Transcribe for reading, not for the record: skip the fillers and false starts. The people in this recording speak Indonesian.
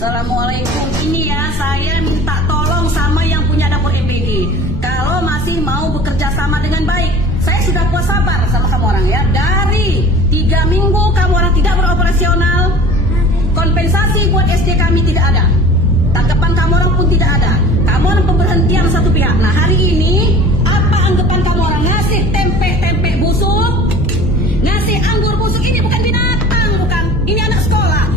Assalamualaikum. Ini ya, saya minta tolong sama yang punya dapur MPG. Kalau masih mau bekerja sama dengan baik, saya sudah puas sabar sama kamu orang ya. Dari 3 minggu kamu orang tidak beroperasional, kompensasi buat SD kami tidak ada. Tanggapan kamu orang pun tidak ada. Kamu orang pemberhentian satu pihak. Nah hari ini, apa anggapan kamu orang? Ngasih tempe busuk, ngasih anggur busuk, ini bukan binatang, bukan. Ini anak sekolah.